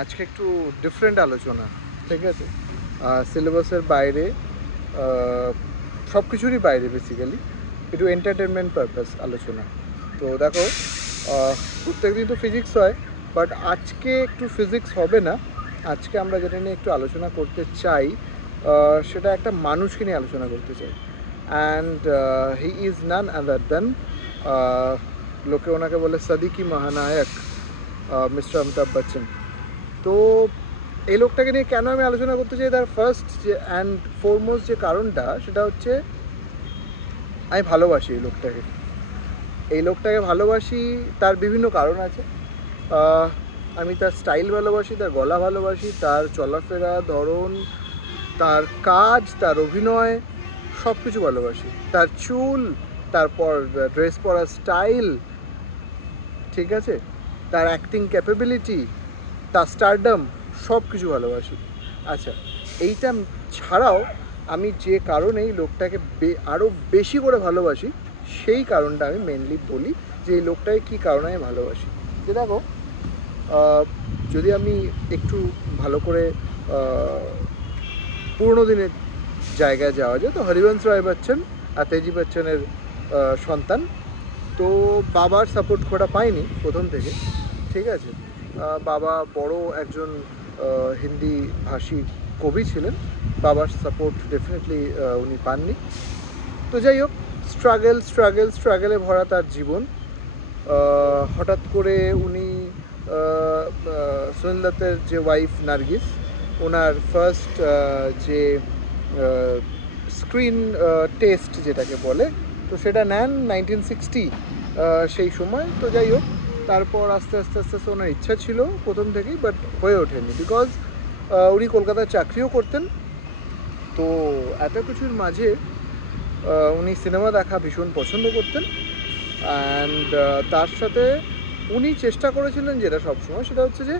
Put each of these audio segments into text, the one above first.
আজকে একটু ডিফারেন্ট আলোচনা, ঠিক আছে? সিলেবাসের বাইরে, সব কিছুরই বাইরে বেসিক্যালি একটু এন্টারটেনমেন্ট পারপাস আলোচনা। তো দেখো, প্রত্যেকদিন তো ফিজিক্স হয়, বাট আজকে একটু ফিজিক্স হবে না। আজকে আমরা যেটা নিয়ে একটু আলোচনা করতে চাই, সেটা একটা মানুষকে নিয়ে আলোচনা করতে চাই। অ্যান্ড হি ইজ নান আদার দেন, লোকে ওনাকে বলে সাদিকি মহানায়ক, মিস্টার অমিতাভ বচ্চন। তো এই লোকটাকে নিয়ে কেন আমি আলোচনা করতে চাই, তার ফার্স্ট যে অ্যান্ড ফোরমোস্ট যে কারণটা, সেটা হচ্ছে আমি ভালোবাসি এই লোকটাকে ভালোবাসি। তার বিভিন্ন কারণ আছে। আমি তার স্টাইল ভালোবাসি, তার গলা ভালোবাসি, তার চলাফেরা ধরন, তার কাজ, তার অভিনয়, সব কিছু ভালোবাসি। তার চুল, তারপর ড্রেস পরার স্টাইল, ঠিক আছে, তার অ্যাক্টিং ক্যাপাবিলিটি, তার স্টারডম, সব কিছু ভালোবাসি। আচ্ছা, এইটা ছাড়াও আমি যে কারণে এই লোকটাকে আরও বেশি করে ভালোবাসি, সেই কারণটা আমি মেনলি বলি, যে এই লোকটাকে কী কারণে আমি ভালোবাসি। যে দেখো, যদি আমি একটু ভালো করে পুরোনো দিনের জায়গায় যাওয়া যায়, তো হরিবংশ রায় বচ্চন আর তেজি বচ্চনের সন্তান। তো বাবার সাপোর্ট করা পায়নি প্রথম থেকে, ঠিক আছে। বাবা বড় একজন হিন্দি ভাষী কবি ছিলেন, বাবার সাপোর্ট ডেফিনেটলি উনি পাননি। তো যাই হোক, স্ট্রাগলে ভরা তার জীবন। হঠাৎ করে উনি সুনীল দত্তের যে ওয়াইফ নার্গিস, ওনার ফার্স্ট যে স্ক্রিন টেস্ট যেটাকে বলে, তো সেটা নেন 1960 সেই সময়। তো যাই হোক, তারপর আস্তে আস্তে আস্তে আস্তে ওনার ইচ্ছা ছিল প্রথম থেকেই, বাট হয়ে ওঠেনি, বিকজ উনি কলকাতায় চাকরিও করতেন। তো এত কিছুর মাঝে উনি সিনেমা দেখা ভীষণ পছন্দ করতেন। অ্যান্ড তার সাথে উনি চেষ্টা করেছিলেন যেটা সবসময়, সেটা হচ্ছে যে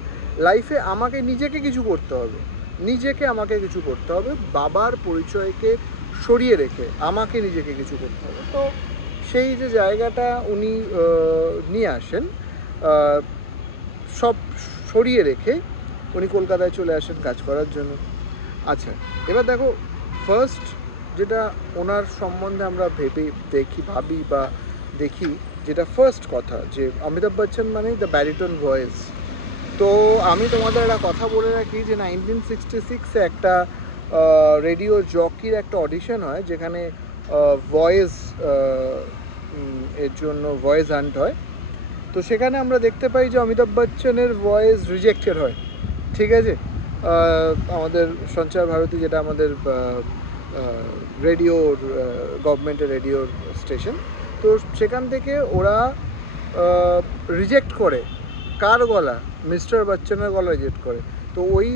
লাইফে আমাকে নিজেকে কিছু করতে হবে, বাবার পরিচয়কে সরিয়ে রেখে আমাকে নিজেকে কিছু করতে হবে। তো সেই যে জায়গাটা উনি নিয়ে আসেন, সব সরিয়ে রেখে উনি কলকাতায় চলে আসেন কাজ করার জন্য। আচ্ছা, এবার দেখো, ফার্স্ট যেটা ওনার সম্বন্ধে আমরা ভাবি বা দেখি, যেটা ফার্স্ট কথা, যে অমিতাভ বচ্চন মানেই দ্য ব্যারিটন ভয়েস। তো আমি তোমাদের একটা কথা বলে রাখি, যে 1966-এ একটা রেডিও জকির একটা অডিশন হয়, যেখানে ভয়েস এর জন্য ভয়েস হান্ট হয়। তো সেখানে আমরা দেখতে পাই যে অমিতাভ বচ্চনের ভয়েস রিজেক্টেড হয়, ঠিক আছে। আমাদের সঞ্চার ভারতী, যেটা আমাদের রেডিওর, গভর্নমেন্টের রেডিওর স্টেশন, তো সেখান থেকে ওরা রিজেক্ট করে কার গলা, মিস্টার বচ্চনের গলা রিজেক্ট করে। তো ওই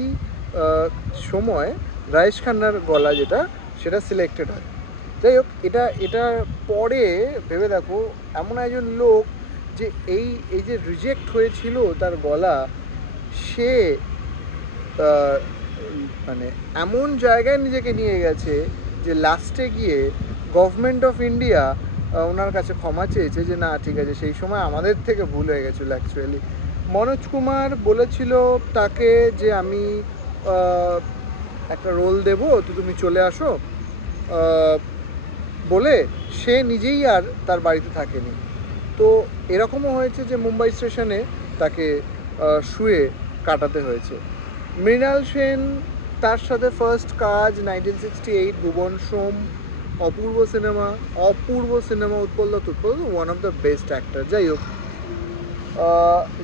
সময় রাজেশ খান্নার গলা যেটা, সেটা সিলেক্টেড হয়। যাই হোক, এটা পরে ভেবে দেখো, এমন একজন লোক যে এই যে রিজেক্ট হয়েছিল তার গলা, সে মানে এমন জায়গায় নিজেকে নিয়ে গেছে যে লাস্টে গিয়ে গভর্নমেন্ট অফ ইন্ডিয়া ওনার কাছে ক্ষমা চেয়েছে, যে না ঠিক আছে, সেই সময় আমাদের থেকে ভুল হয়ে গেছিলো অ্যাকচুয়ালি। মনোজ কুমার বলেছিল তাকে যে আমি একটা রোল দেবো, তো তুমি চলে আসো, বলে সে নিজেই আর তার বাড়িতে থাকেনি। তো এরকমও হয়েছে যে মুম্বাই স্টেশনে তাকে শুয়ে কাটাতে হয়েছে। মৃণাল সেন, তার সাথে ফার্স্ট কাজ 1968 ভুবন সোম, অপূর্ব cinema, Utpal Dutt, one of the best actor. যাই হোক,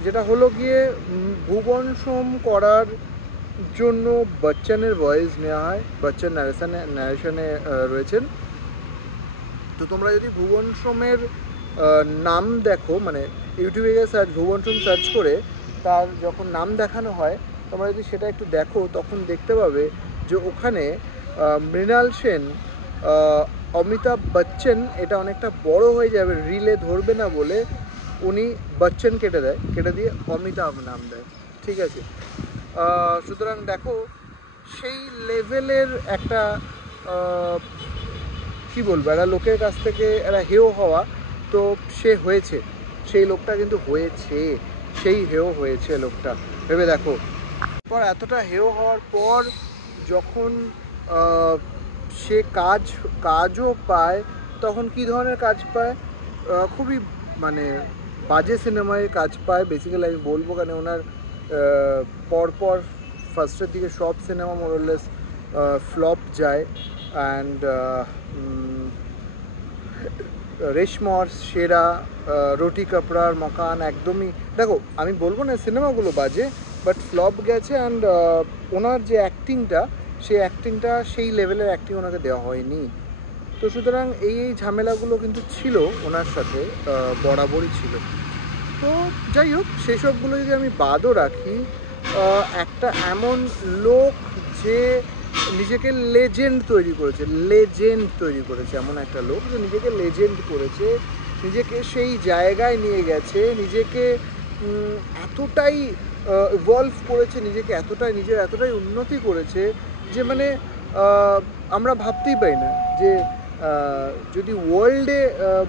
যেটা হলো গিয়ে, ভুবন সোম করার জন্য বচ্চনের ভয়েস নেওয়া হয়, বচ্চন ন্যারেশনে রয়েছেন। তো তোমরা যদি ভুবন সোমের নাম দেখো, মানে ইউটিউবে গিয়ে ভুবন সোম সার্চ করে তার যখন নাম দেখানো হয়, তোমরা যদি সেটা একটু দেখো, তখন দেখতে পাবে যে ওখানে মৃণাল সেন, অমিতাভ বচ্চন, এটা অনেকটা বড় হয়ে যাবে, রিলে ধরবে না বলে উনি বচ্চন কেটে দিয়ে অমিতাভ নাম দেয়, ঠিক আছে। সুতরাং দেখো, সেই লেভেলের একটা কি বলবো, একটা লোকের কাছ থেকে একটা হেয় হওয়া, তো সে হয়েছে, সেই লোকটা কিন্তু হয়েছে, সেই হেয় হয়েছে লোকটা। ভেবে দেখো, তারপর এতটা হেয় হওয়ার পর যখন সে কাজও পায়, তখন কী ধরনের কাজ পায়? খুবই মানে বাজে সিনেমায় কাজ পায়। বেসিক্যালি আমি বলবো কেন, ওনার পরপর ফার্স্টের দিকে সব সিনেমা মোরলেস ফ্লপ যায়। অ্যান্ড রেশমর, সেরা, রুটি কাপড়ার, মকান, একদমই দেখো আমি বলবো না সিনেমাগুলো বাজে, বাট ফ্লপ গেছে। অ্যান্ড ওনার যে অ্যাক্টিংটা, সেই অ্যাক্টিংটা সেই লেভেলের অ্যাক্টিং ওনাকে দেওয়া হয়নি। তো সুতরাং এই ঝামেলাগুলো কিন্তু ছিল ওনার সাথে, বরাবরই ছিল। তো যাই হোক, সেসবগুলো যদি আমি বাদও রাখি, একটা এমন লোক যে নিজেকে লেজেন্ড তৈরি করেছে, এমন একটা লোক যে নিজেকে লেজেন্ড করেছে, নিজেকে সেই জায়গায় নিয়ে গেছে, নিজেকে এতটাই ইভলভ করেছে, নিজের এতটাই উন্নতি করেছে যে মানে আমরা ভাবতেই পাই না যে যদি ওয়ার্ল্ডে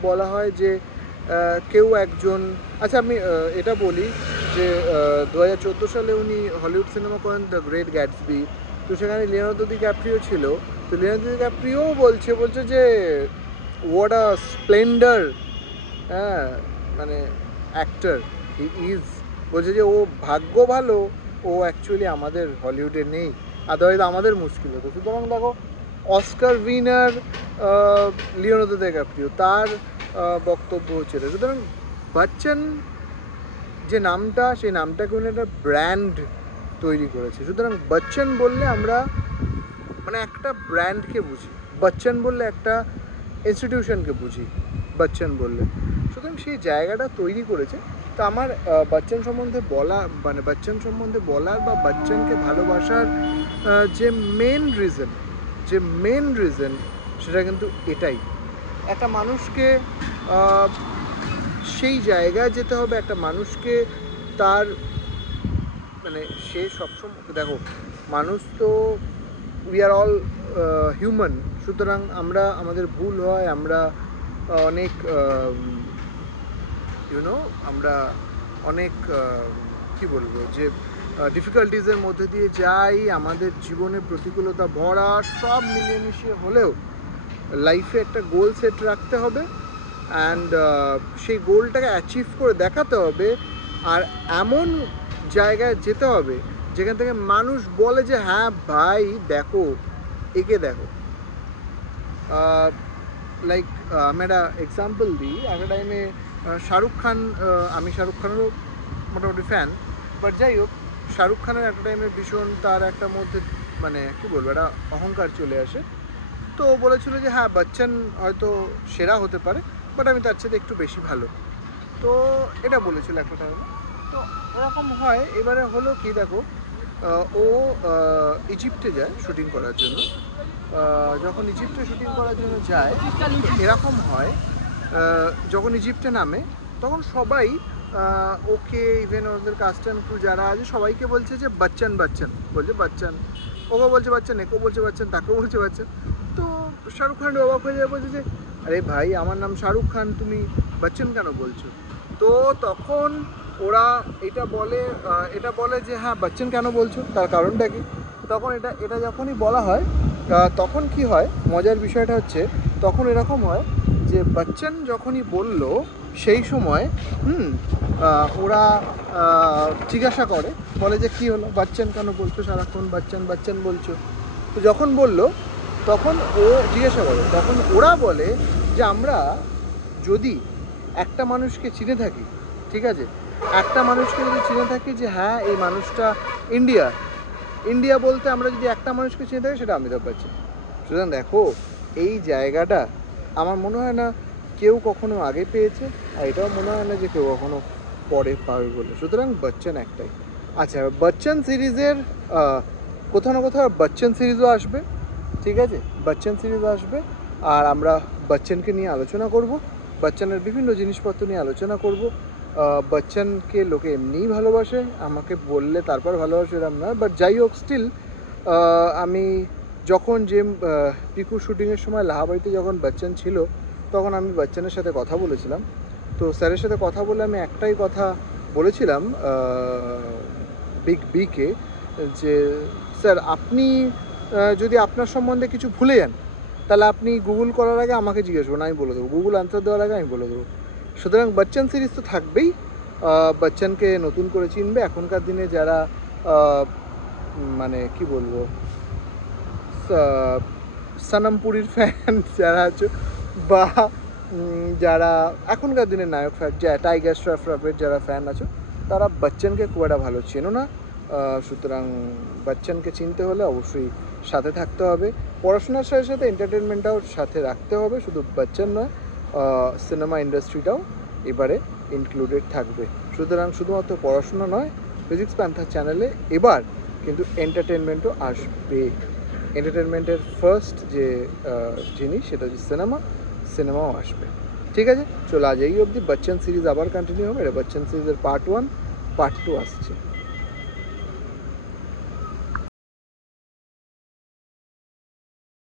বলা হয় যে কেউ একজন, আচ্ছা আমি এটা বলি যে 2014 সালে উনি হলিউড সিনেমা করেন দ্য গ্রেট গ্যাটসবি। তো সেখানে লিওনার্দো ডিক্যাপ্রিও ছিল। তো লিওনার্দো ডিক্যাপ্রিও বলছে যে হোয়াট আ স্প্লেন্ডার, হ্যাঁ মানে অ্যাক্টর হি ইজ, বলছে যে ও ভাগ্য ভালো, ও অ্যাকচুয়ালি আমাদের হলিউডে নেই, আদারওয়াইজ আমাদের মুশকিল হতো। সুতরাং দেখো, অস্কার উইনার লিওনার্দো ডিক্যাপ্রিও, তার বক্তব্য হচ্ছে। সুতরাং বচ্চন যে নামটা, সেই নামটাকে উনি একটা ব্র্যান্ড তৈরি করেছে। সুতরাং বচ্চন বললে আমরা মানে একটা ব্র্যান্ডকে বুঝি, বচ্চন বললে একটা ইনস্টিটিউশনকে বুঝি বচ্চন বললে। সুতরাং সেই জায়গাটা তৈরি করেছে। তো আমার বচ্চন সম্বন্ধে বলার বা বচ্চনকে ভালোবাসার যে মেন রিজন সেটা কিন্তু এটাই, একটা মানুষকে সেই জায়গায় যেতে হবে, একটা মানুষকে তার মানে সে সবসময়, দেখো মানুষ তো উই আর অল হিউম্যান, সুতরাং আমাদের ভুল হয়, আমরা অনেক আমরা অনেক কি বলবো যে ডিফিকাল্টিজের মধ্যে দিয়ে যাই, আমাদের জীবনে প্রতিকূলতা ভরা, সব মিলিয়ে মিশিয়ে হলেও লাইফে একটা গোল সেট রাখতে হবে। অ্যান্ড সেই গোলটাকে অ্যাচিভ করে দেখাতে হবে, আর এমন জায়গায় যেতে হবে যেখান থেকে মানুষ বলে যে হ্যাঁ ভাই দেখো, একে দেখো। লাইক আমি একটা এক্সাম্পল দিই, একটা টাইমে শাহরুখ খান, আমি শাহরুখ খানেরও মোটামুটি ফ্যান, বাট যাই হোক, শাহরুখ খানের একটা টাইমে ভীষণ তার একটা মধ্যে মানে কী বলবো, একটা অহংকার চলে আসে। তো বলেছিল যে হ্যাঁ বচ্চন হয়তো সেরা হতে পারে, বাট আমি তার সাথে একটু বেশি ভালো, তো এটা বলেছিল একটা টাইমে। তো এরকম হয়। এবারে হলো কি দেখো, ও ইজিপ্টে যায় শুটিং করার জন্য। যখন ইজিপ্টে শুটিং করার জন্য যায়, এরকম হয় যখন ইজিপ্টে নামে তখন সবাই ওকে, ইভেন ওদের কাস্ট অ্যান্ড ক্রু যারা আছে সবাইকে বলছে যে বচ্চন বলছে, বচ্চন, ওকে বলছে বচ্চন, একেও বলছে বচ্চন, তাকেও বলছে বচ্চন। তো শাহরুখ খান অবাক হয়ে যায়, বলছে যে আরে ভাই আমার নাম শাহরুখ খান, তুমি বচ্চন কেন বলছো? তো তখন ওরা এটা বলে যে হ্যাঁ বচ্চন কেন বলছো, তার কারণটা কি? তখন এটা যখনই বলা হয় তখন কি হয়, মজার বিষয়টা হচ্ছে তখন এরকম হয় যে বচ্চন যখনই বলল সেই সময় ওরা জিজ্ঞাসা করে, বলে যে কী হলো, বচ্চন কেন বলছো সারাক্ষণ, বচ্চন বলছো? তো যখন বলল তখন ও জিজ্ঞাসা করে, তখন ওরা বলে যে আমরা যদি একটা মানুষকে চিনে থাকি, ঠিক আছে, একটা মানুষকে যদি চিনে থাকি যে হ্যাঁ এই মানুষটা ইন্ডিয়া বলতে আমরা যদি একটা মানুষকে চিনে থাকি সেটা অমিতাভ বচ্চন। সুতরাং দেখো, এই জায়গাটা আমার মনে হয় না কেউ কখনো আগে পেয়েছে, আর এটাও মনে হয় না যে কেউ কখনো পরে পাবে বলে। সুতরাং বচ্চন একটাই। আচ্ছা, বচ্চন সিরিজের কোথাও না কোথাও বচ্চন সিরিজও আসবে, ঠিক আছে, বচ্চন সিরিজ আসবে, আর আমরা বচ্চনকে নিয়ে আলোচনা করব, বচ্চনের বিভিন্ন জিনিসপত্র নিয়ে আলোচনা করব। বচ্চনকে লোকে এমনিই ভালোবাসে, আমাকে বললে তারপর ভালোবাসে এরম না, বাট যাই হোক, স্টিল আমি যখন যে পিকু শুটিংয়ের সময় লাহাবাড়িতে যখন বচ্চন ছিল, তখন আমি বচ্চনের সাথে কথা বলেছিলাম। তো স্যারের সাথে কথা বলে আমি একটাই কথা বলেছিলাম বিগ বিকে, যে স্যার আপনি যদি আপনার সম্বন্ধে কিছু ভুলে যান তাহলে আপনি গুগল করার আগে আমাকে জিজ্ঞেস করুন, আমি বলে দেবো। গুগল আনসার দেওয়ার আগে আমি বলে দেবো। সুতরাং বচ্চন সিরিজ তো থাকবেই। বচ্চনকে নতুন করে চিনবে এখনকার দিনে যারা মানে কি বলবো, সনমপুরীর ফ্যান যারা আছো, বা যারা এখনকার দিনের নায়ক ফ্যান, যা টাইগার শ্রফের যারা ফ্যান আছো, তারা বচ্চনকে খুব একটা ভালো চেনো না। সুতরাং বচ্চনকে চিনতে হলে অবশ্যই সাথে থাকতে হবে, পড়াশোনার সাথে সাথে এন্টারটেনমেন্টটাও সাথে রাখতে হবে। শুধু বচ্চন নয়, সিনেমা ইন্ডাস্ট্রিটাও এবারে ইনক্লুডেড থাকবে। সুতরাং শুধুমাত্র পড়াশোনা নয়, ফিজিক্স প্যান্থার চ্যানেলে এবার কিন্তু এন্টারটেনমেন্টও আসবে। এন্টারটেনমেন্টের ফার্স্ট যে জিনিস সেটা হচ্ছে সিনেমাও আসবে। ঠিক আছে, চলো আজ এই অবধি। বচ্চন সিরিজ আবার কন্টিনিউ হবে। এটা বচ্চন সিরিজের পার্ট 1, পার্ট 2 আসছে।